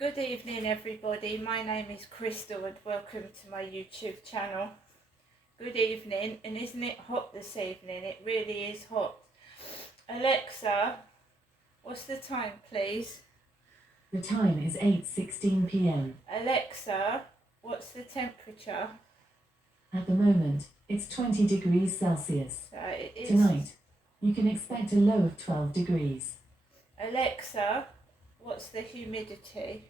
Good evening everybody, my name is Crystal and welcome to my YouTube channel. Good evening, and isn't it hot this evening? It really is hot. Alexa, what's the time please? The time is 8:16 p.m. Alexa, what's the temperature? At the moment, it's 20 degrees Celsius. Tonight, you can expect a low of 12 degrees. Alexa, what's the humidity?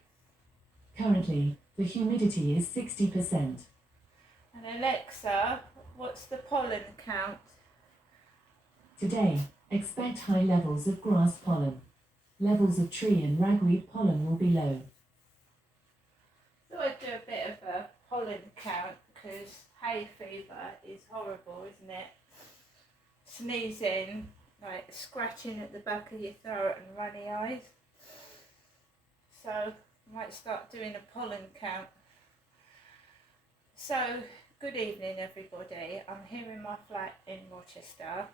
Currently, the humidity is 60%. And Alexa, what's the pollen count? Today, expect high levels of grass pollen. Levels of tree and ragweed pollen will be low. Thought I'd do a bit of a pollen count because hay fever is horrible, isn't it? Sneezing, like scratching at the back of your throat and runny eyes. So I might start doing a pollen count. So good evening everybody. I'm here in my flat in Rochester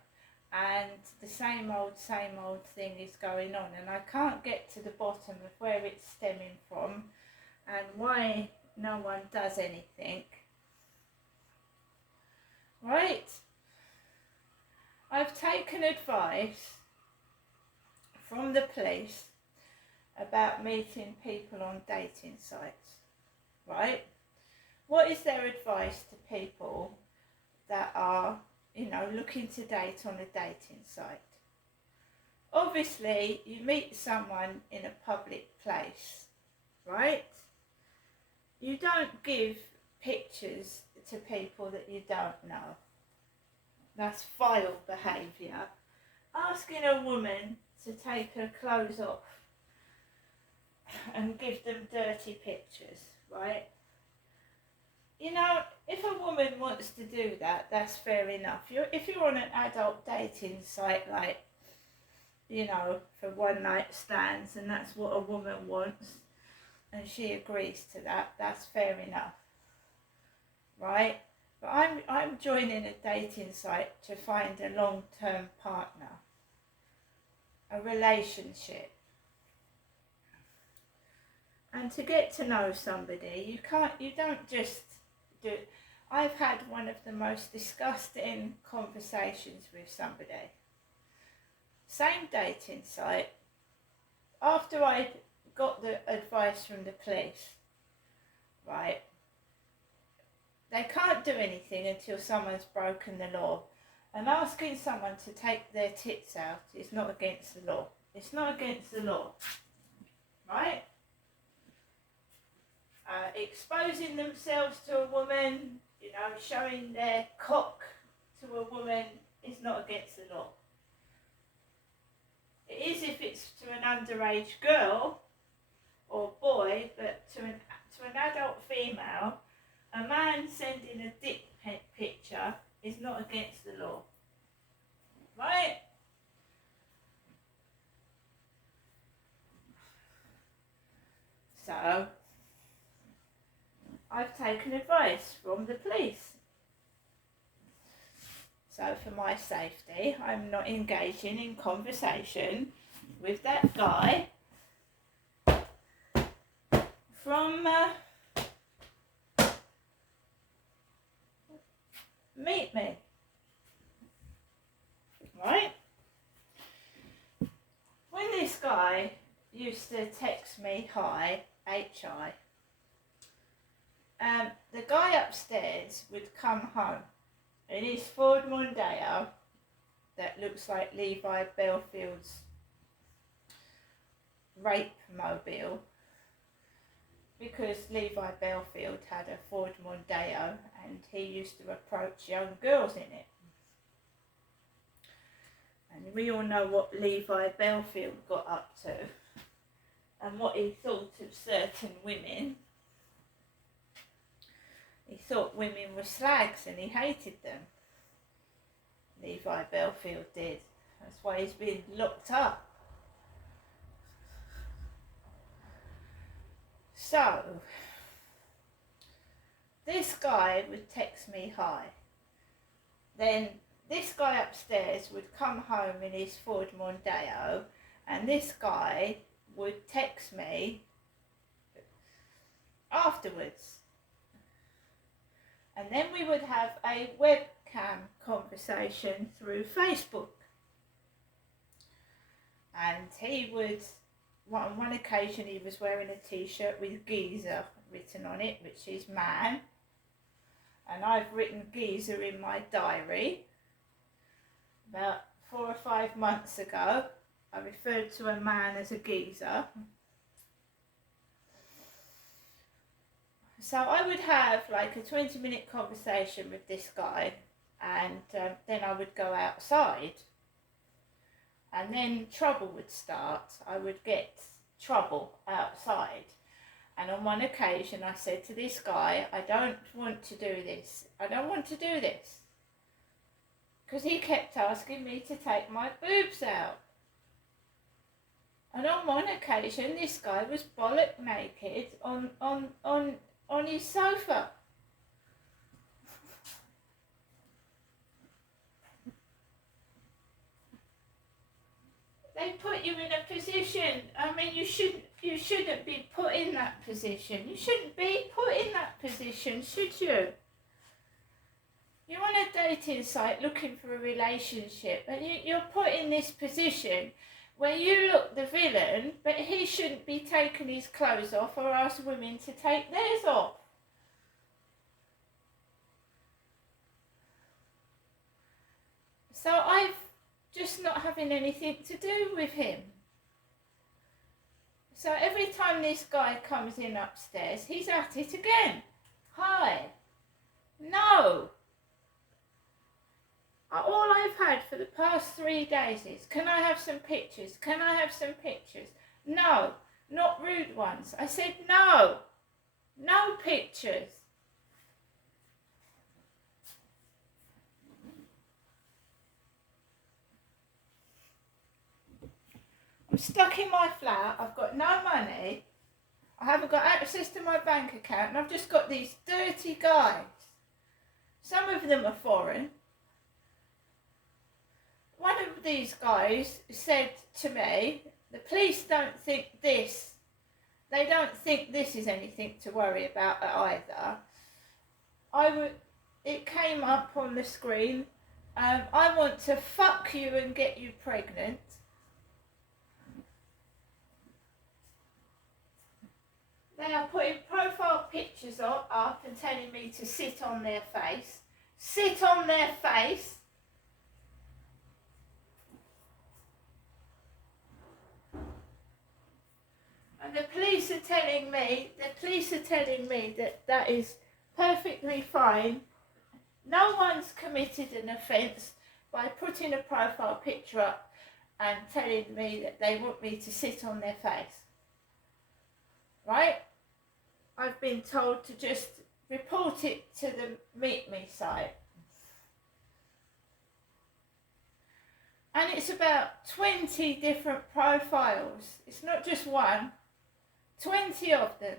and the same old thing is going on, and I can't get to the bottom of where it's stemming from and why no one does anything. Right? I've taken advice from the police about meeting people on dating sites, right? What is their advice to people that are, looking to date on a dating site? Obviously, you meet someone in a public place, right? You don't give pictures to people that you don't know. That's vile behaviour. Asking a woman to take her clothes off and give them dirty pictures, right? If a woman wants to do that, that's fair enough. If you're on an adult dating site, like, for one night stands, and that's what a woman wants, and she agrees to that, that's fair enough, right? But I'm joining a dating site to find a long-term partner, a relationship, and to get to know somebody. You don't just do it. I've had one of the most disgusting conversations with somebody. Same dating site. After I got the advice from the police, right? They can't do anything until someone's broken the law. And asking someone to take their tits out is not against the law. It's not against the law, right? Exposing themselves to a woman, showing their cock to a woman is not against the law. It is if it's to an underage girl or boy, but to an adult female, a man sending a dick picture is not against the law, right? So I've taken advice from the police. So for my safety, I'm not engaging in conversation with that guy from Meet Me, right? When this guy used to text me, hi, HI, the guy upstairs would come home in his Ford Mondeo that looks like Levi Belfield's rape mobile, because Levi Belfield had a Ford Mondeo and he used to approach young girls in it. And we all know what Levi Belfield got up to and what he thought of certain women. He thought women were slags and he hated them. Levi Belfield did. That's why he's been locked up. So, this guy would text me hi. Then this guy upstairs would come home in his Ford Mondeo, and this guy would text me afterwards. And then we would have a webcam conversation through Facebook. And he would, on one occasion he was wearing a t-shirt with geezer written on it, which is man. And I've written geezer in my diary. About 4 or 5 months ago, I referred to a man as a geezer. So I would have like a 20-minute conversation with this guy, and then I would go outside. And then trouble would start. I would get trouble outside. And on one occasion I said to this guy, I don't want to do this. I don't want to do this. Because he kept asking me to take my boobs out. And on one occasion this guy was bollock naked on his sofa. They put you in a position. I mean, you shouldn't be put in that position. You shouldn't be put in that position, should you? You're on a dating site looking for a relationship, and you're put in this position where you look the villain, but he shouldn't be taking his clothes off or ask women to take theirs off. So I've just not having anything to do with him. So every time this guy comes in upstairs, he's at it again. Hi. No. All I've had for the past 3 days is, can I have some pictures? Can I have some pictures? No, not rude ones. I said no. No pictures. I'm stuck in my flat, I've got no money, I haven't got access to my bank account, and I've just got these dirty guys. Some of them are foreign. One of these guys said to me, the police don't think this, they don't think this is anything to worry about either. It came up on the screen, I want to fuck you and get you pregnant. They are putting profile pictures up and telling me to sit on their face. Sit on their face. And the police are telling me that is perfectly fine. No one's committed an offence by putting a profile picture up and telling me that they want me to sit on their face. Right? I've been told to just report it to the Meet Me site. And it's about 20 different profiles. It's not just one, 20 of them.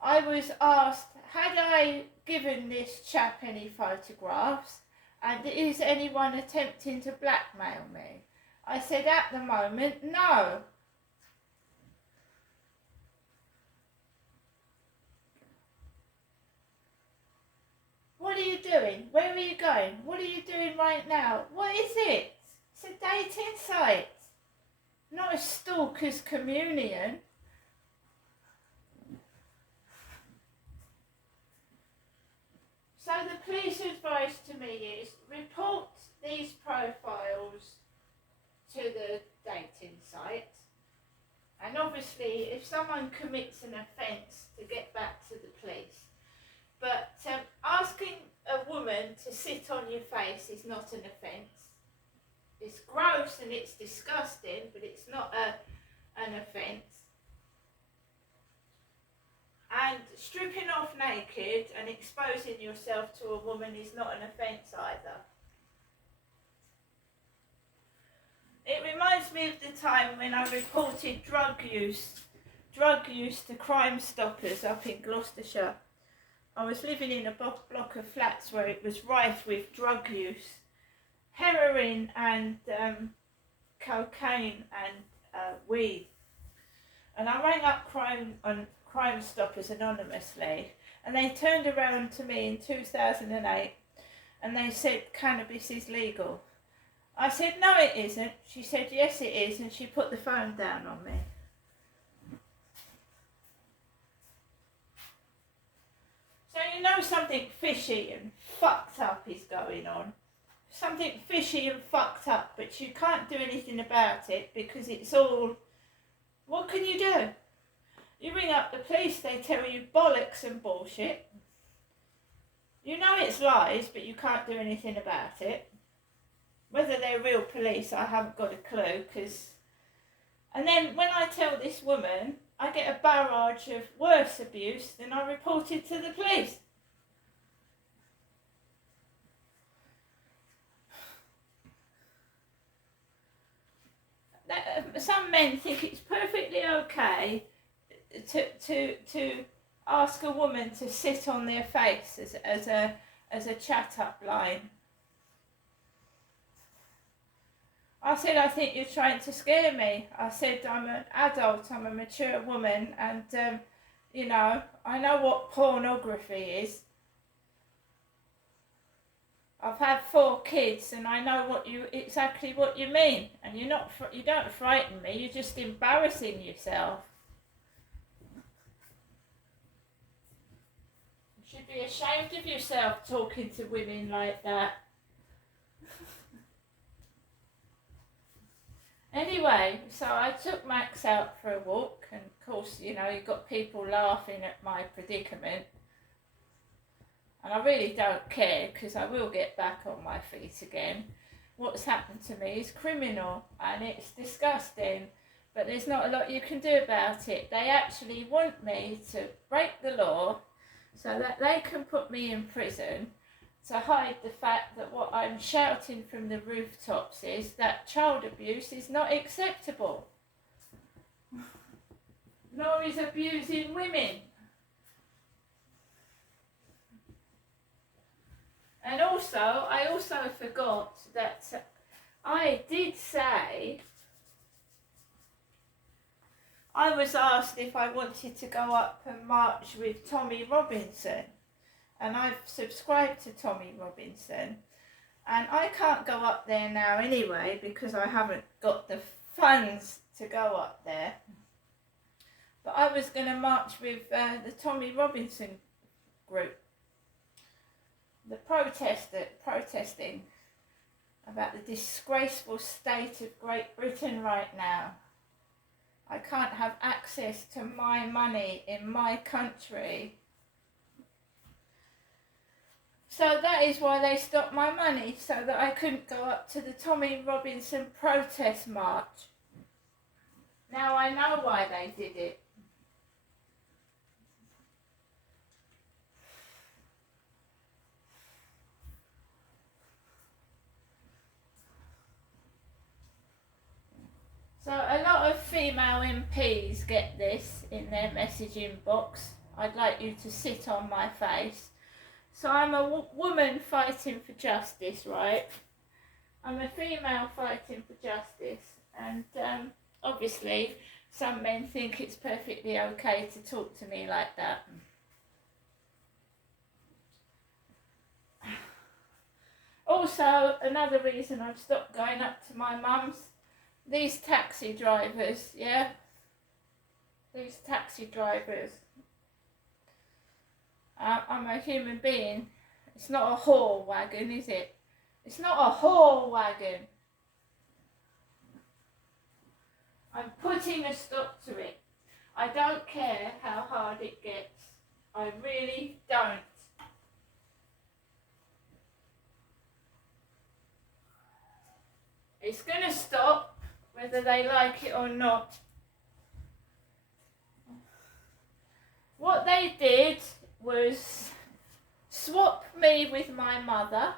I was asked, had I given this chap any photographs, and is anyone attempting to blackmail me? I said, at the moment, no. What are you doing? Where are you going? What are you doing right now? What is it? It's a dating site, not a stalker's communion. So the police advice to me is report these profiles to the dating site, and obviously if someone commits an offence, to get back to the police. But asking a woman to sit on your face is not an offence. It's gross and it's disgusting, but it's not an offence. And stripping off naked and exposing yourself to a woman is not an offence either. It reminds me of the time when I reported drug use to Crime Stoppers up in Gloucestershire. I was living in a block of flats where it was rife with drug use, heroin and cocaine and weed. And I rang up Crime Stoppers anonymously, and they turned around to me in 2008 and they said cannabis is legal. I said no it isn't. She said yes it is, and she put the phone down on me. So you know something fishy and fucked up is going on. Something fishy and fucked up, but you can't do anything about it because it's all... What can you do? You ring up the police, they tell you bollocks and bullshit. You know it's lies, but you can't do anything about it. Whether they're real police, I haven't got a clue, because... And then when I tell this woman, I get a barrage of worse abuse than I reported to the police. Some men think it's perfectly okay to ask a woman to sit on their face as a chat-up line. I said, I think you're trying to scare me. I said, I'm an adult, I'm a mature woman, and, you know, I know what pornography is. I've had 4 kids, and I know exactly what you mean. And you don't frighten me, you're just embarrassing yourself. You should be ashamed of yourself talking to women like that. Anyway, so I took Max out for a walk, and of course, you know, you've got people laughing at my predicament. And I really don't care, because I will get back on my feet again. What's happened to me is criminal, and it's disgusting, but there's not a lot you can do about it. They actually want me to break the law so that they can put me in prison, to hide the fact that what I'm shouting from the rooftops is that child abuse is not acceptable. Nor is abusing women. And also, I also forgot that I did say, I was asked if I wanted to go up and march with Tommy Robinson. And I've subscribed to Tommy Robinson. And I can't go up there now anyway because I haven't got the funds to go up there. But I was going to march with the Tommy Robinson group. The protesting about the disgraceful state of Great Britain right now. I can't have access to my money in my country. So that is why they stopped my money, so that I couldn't go up to the Tommy Robinson protest march. Now I know why they did it. So a lot of female MPs get this in their messaging box. I'd like you to sit on my face. So I'm a woman fighting for justice, right? I'm a female fighting for justice. And obviously some men think it's perfectly okay to talk to me like that. Also, another reason I've stopped going up to my mum's, these taxi drivers, yeah? These taxi drivers. I'm a human being. It's not a whore wagon, is it? It's not a whore wagon. I'm putting a stop to it. I don't care how hard it gets. I really don't. It's going to stop whether they like it or not. What they did was swap me with my mother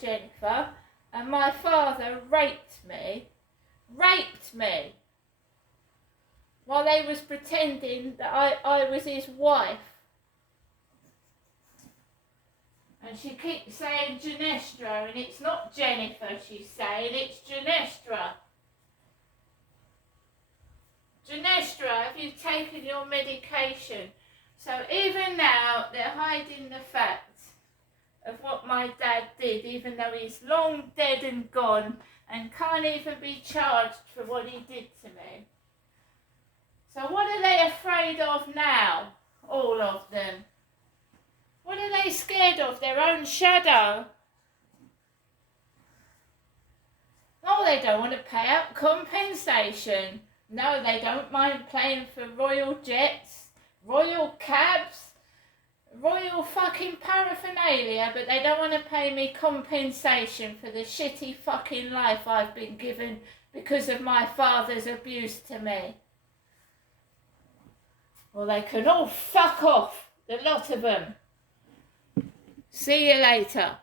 Jennifer, and my father raped me while they was pretending that I was his wife. And she keeps saying Genestra, and it's not Jennifer she's saying, it's Genestra. Janestra, have you taken your medication? So even now, they're hiding the fact of what my dad did, even though he's long dead and gone and can't even be charged for what he did to me. So what are they afraid of now, all of them? What are they scared of? Their own shadow? Oh, they don't want to pay out compensation. No, they don't mind paying for royal jets, royal cabs, royal fucking paraphernalia, but they don't want to pay me compensation for the shitty fucking life I've been given because of my father's abuse to me. Well, they can all fuck off, the lot of them. See you later.